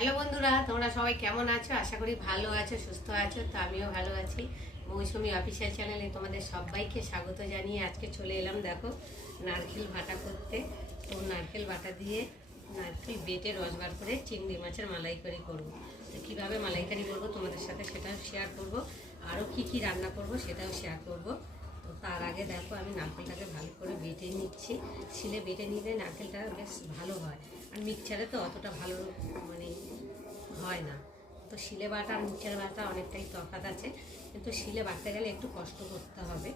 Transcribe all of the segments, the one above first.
Hello বন্ধুরা, তোমরা সবাই কেমন আছো? আশা করি ভালো আছো, সুস্থ আছো। তো আমিও ভালো আছি। মৌসুমি অফিসিয়াল চ্যানেলে তোমাদের সবাইকে স্বাগত জানিয়ে আজকে চলে এলাম, দেখো, নারকেল বাটা করতে। তো নারকেল বাটা দিয়ে নারকেল বেটে রস বার করে চিংড়ি মাছের মালাইকারি করব। তো কীভাবে মালাইকারি করব তোমাদের সাথে সেটাও শেয়ার করব। আরও কি কি রান্না করব সেটাও শেয়ার করব। তো তার আগে দেখো, আমি নারকেলটাকে ভালো করে বেটে নিচ্ছি। শিলে বেটে নিলে নারকেলটা বেশ ভালো হয়। আর মিক্সচারে তো অতটা ভালো মানে হয় না। তো শিলে বাটা আর মিক্সচার বাটা অনেকটাই তফাৎ আছে। কিন্তু শিলে বাটতে গেলে একটু কষ্ট করতে হবে।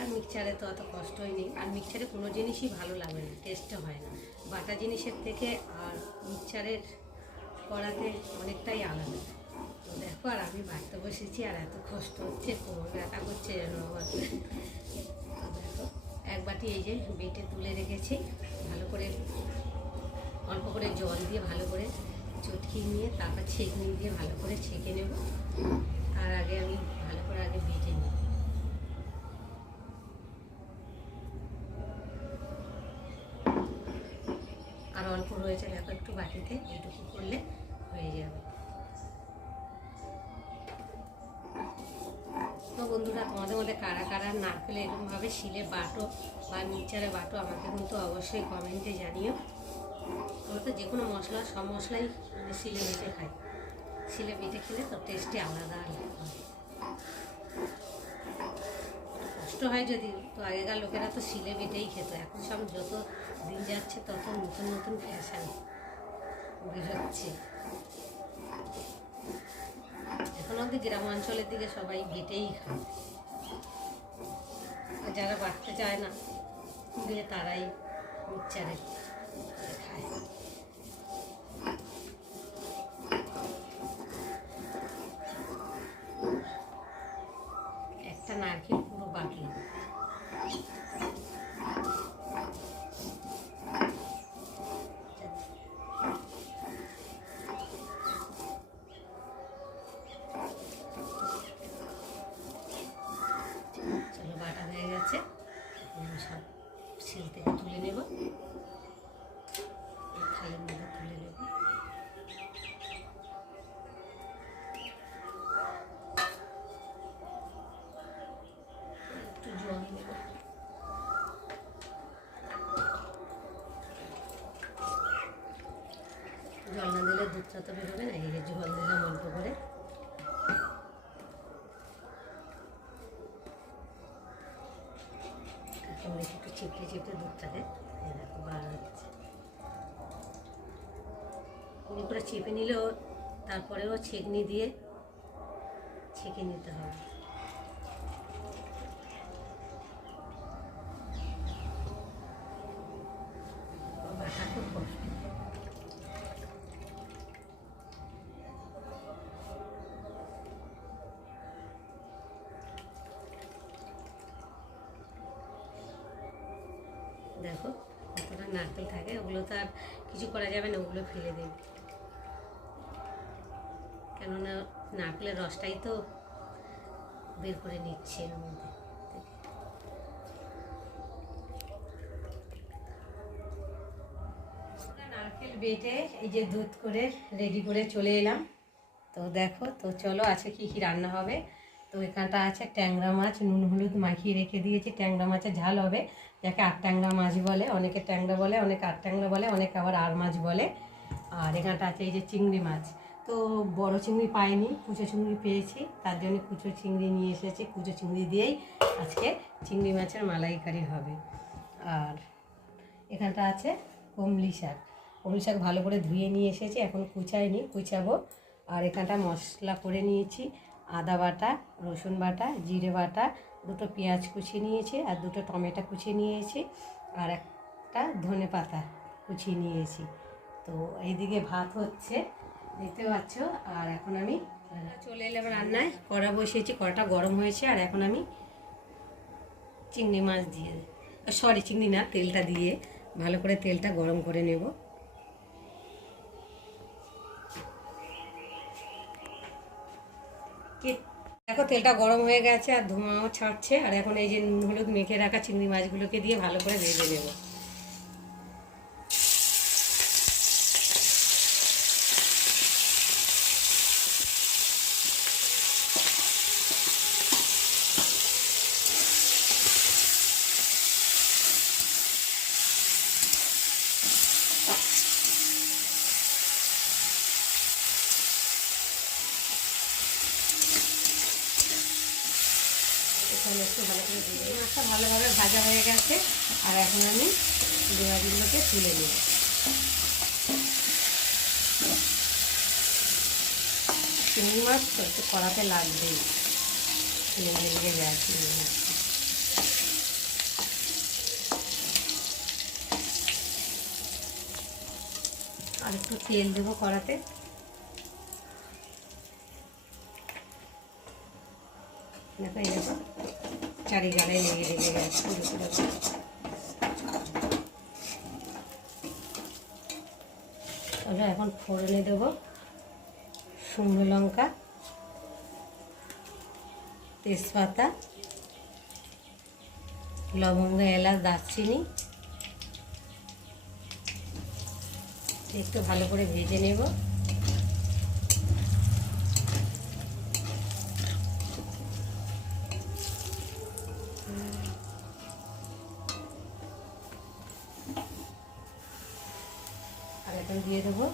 আর মিক্সচারে তো অত কষ্টই নেই। আর মিক্সচারে কোনো জিনিসই ভালো লাগে না টেস্টও হয় না। বাটা জিনিসের থেকে আর মিক্সচারের করাতে অনেকটাই আলাদা। তো দেখো আর আমি বাড়তে বসেছি আর এত কষ্ট হচ্ছে, কোমর ব্যথা করছে যেন আমার। দেখো, এক বাটি এই যে বেটে তুলে রেখেছি। ভালো করে অল্প করে জল দিয়ে ভালো করে চটকি নিয়ে, তারপর ছেঁকনি দিয়ে ভালো করে ছেঁকে নেব। তার আগে আমি ভালো করে আগে বেটে নিই। আর অল্প রয়েছে, দেখো একটু বাটিতে এইটুকু করলে হয়ে যাবে। তো বন্ধুরা, তোমাদের মধ্যে কারা কারা নারকেলে এরকমভাবে শিলে বাটো বা মিক্সচারে বাটো আমাকে কিন্তু অবশ্যই কমেন্টে জানিও। আমরা তো যে কোনো মশলা, সব মশলাই শিলে বেটে খাই শিলে বেটে খেলে তো টেস্টে আলাদা কষ্ট হয় যদি, তো আগেকার লোকেরা তো শিলে বেটেই খেত। এখন সব যত দিন যাচ্ছে, তত নতুন নতুন ফ্যাশন বেরোচ্ছে। এখন অবধি গ্রাম অঞ্চলের দিকে সবাই বেটেই খায়। আর যারা বাড়তে চায় না দিয়ে তারাই মিক্সচারে খায়। একটা জল না দিলে দুধটা তো বেরোবে না? এই জল দিলাম অল্প করে। তোমরা একটু চিপটে চিপটে দুধটাকে এমনি করে চেপে নিলেও তারপরেও ছেঁকনি দিয়ে ছেঁকে নিতে হবে। বাটা খুব কষ্ট। দেখো, কতটা নারকেল থাকে, ওগুলো তো আর কিছু করা যাবে না, ওগুলো ফেলে দেবে। কেননা নারকেলের রসটাই তো বের করে নিচ্ছে এর মধ্যে। নারকেল বেটে এই যে দুধ করে রেডি করে চলে এলাম। তো দেখো, তো চলো আছে কি কি রান্না হবে। তো এখানটা আছে ট্যাংরা মাছ, নুন, হলুদ মাখিয়ে রেখে দিয়েছি। ট্যাংরা মাছের ঝাল হবে, যাকে আট ট্যাংরা মাছ বলে, অনেকে ট্যাংরা বলে, অনেকে আট ট্যাংরা বলে, অনেকে আবার আর মাছ বলে। আর এখানটা আছে এই যে চিংড়ি মাছ। তো বড় চিংড়ি পাইনি, কুচো চিংড়ি পেয়েছি, তার জন্য কুচো চিংড়ি নিয়ে এসেছি। কুচো চিংড়ি দিয়েই আজকে চিংড়ি মাছের মালাইকারি হবে। আর এখানটা আছে কমলি শাক। কমলি শাক ভালো করে ধুয়ে নিয়ে এসেছি, এখন কুচাইনি, কুচাবো। আর এখানটা মশলা করে নিয়েছি। আদা বাটা, রসুন বাটা, জিরে বাটা, দুটো পেঁয়াজ কুচিয়ে নিয়েছি আর দুটো টমেটো কুচিয়ে নিয়েছি আর একটা ধনে পাতা কুচিয়ে নিয়েছি। তো এইদিকে ভাত হচ্ছে, দেখতে পাচ্ছ? আর এখন আমি চলে এলাম রান্নায়। কড়া বসিয়েছি, কড়াটা গরম হয়েছে আর এখন আমি চিংড়ি মাছ দিয়ে, সরি, চিংড়ি না, তেলটা দিয়ে ভালো করে তেলটা গরম করে নেব। দেখো তেলটা গরম হয়ে গেছে আর ধোঁয়াও ছাড়ছে। আর এখন এই যে হলুদ মেখে রাখা চিংড়ি মাছগুলোকে দিয়ে ভালো করে ভেজে নেব একটু ভালো মাছটা ভালোভাবে ভাজা হয়ে গেছে। আর এখন আমি ডিমাগুলোকে তুলে নেব চিংড়ি মাছ তো একটু কড়াতে লাগবেই। লেগে লেগে যায় চিংড়ি মাছ আর একটু তেল দেবো কড়াতে। দেখো এই চারি গালায় লেগে লেগে গেছে তাহলে এখন ফোড়নে দেবো শুকনো লঙ্কা, তেজপাতা, লবঙ্গ, এলাচ, দারচিনি। একটু ভালো করে ভেজে নেব। এখন দিয়ে দেবো,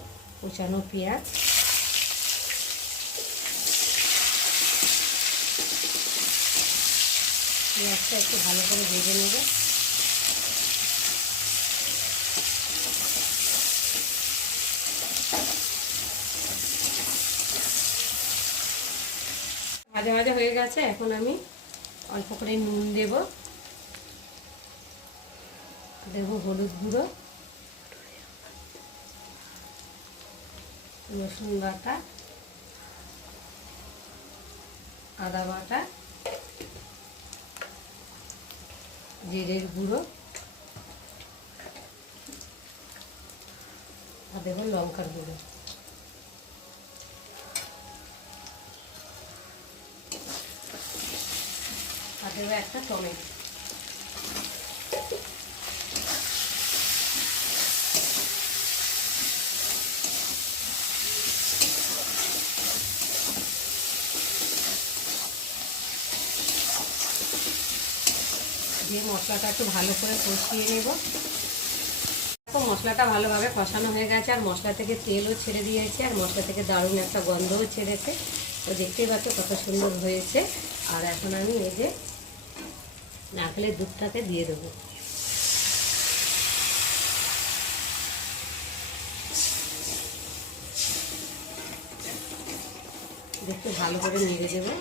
কুচানো পেঁয়াজ। পেঁয়াজটা একটু ভালো করে ভেজে নেবে। ভাজা ভাজা হয়ে গেছে, এখন আমি অল্প করে নুন দেব। দেব হলুদ গুঁড়ো। রসুন বাটা আদা বাটা জিরের গুঁড়ো আর দেবো লঙ্কার গুঁড়ো। আর দেবো একটা টমেটো। দিয়ে মশলাটা একটু ভালো করে কষিয়ে নেব। দেখো, মশলাটা ভালোভাবে কষানো হয়ে গেছে আর মশলা থেকে তেলও ছেড়ে দিয়েছে আর মশলা থেকে দারুণ একটা গন্ধও ছেড়েছে। তো দেখতেই পাচ্ছ কত সুন্দর হয়েছে। আর এখন আমি এই যে নারকেলের দুধটাকে দিয়ে দেবো। দেখতে ভালো করে নেড়ে দেবো।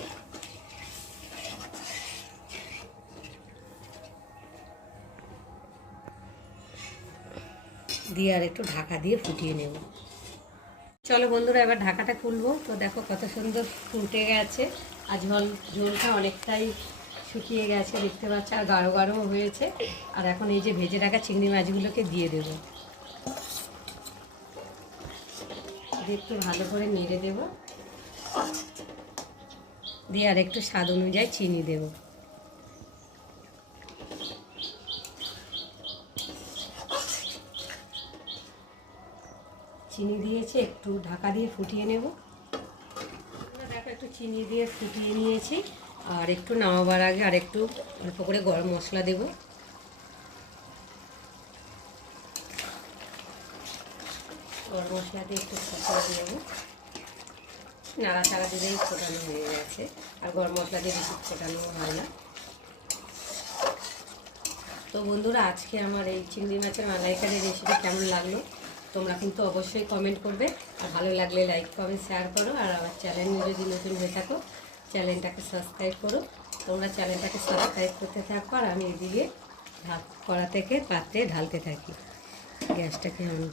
দিয়ে আর একটু ঢাকা দিয়ে ফুটিয়ে নেব। চলো বন্ধুরা, এবার ঢাকাটা খুলবো। তো দেখো কত সুন্দর ফুটে গেছে। আর ঝোল ঝোলটা অনেকটাই শুকিয়ে গেছে, দেখতে পাচ্ছ, আর গাঢ় গাঢ় হয়েছে। আর এখন এই যে ভেজে রাখা চিংড়ি মাছগুলোকে দিয়ে দেব। একটু ভালো করে নেড়ে দেব। দিয়ে আর একটু স্বাদ অনুযায়ী চিনি দেবো। চিনি দিয়েছি, একটু ঢাকা দিয়ে ফুটিয়ে নেব। দেখো একটু চিনি দিয়ে ফুটিয়ে নিয়েছি, আর একটু নামাবার আগে আর একটু অল্প করে গরম মশলা দেব। গরম মশলা দিয়ে একটু ফুটিয়ে দেব। নাড়াচাড়া দিলেই ফোটানো হয়ে গেছে, আর গরম মশলা দিয়ে বেশি ফোটানো হয় না। তো বন্ধুরা, আজকে আমার এই চিংড়ি মাছের মালাইকারের রেসিপি কেমন লাগল? তোমরা কিন্তু অবশ্যই কমেন্ট করবে। আর ভালো লাগলে লাইক কমেন্ট শেয়ার করো। আর আমার চ্যানেল যদি নতুন হয়ে থাকো চ্যানেলটাকে সাবস্ক্রাইব করো। তোমরা চ্যানেলটাকে সাবস্ক্রাইব করতে থাকো। আর আমি এদিকে ভাত করা থেকে পাত্রে ঢালতে থাকি। গ্যাসটাকে আমি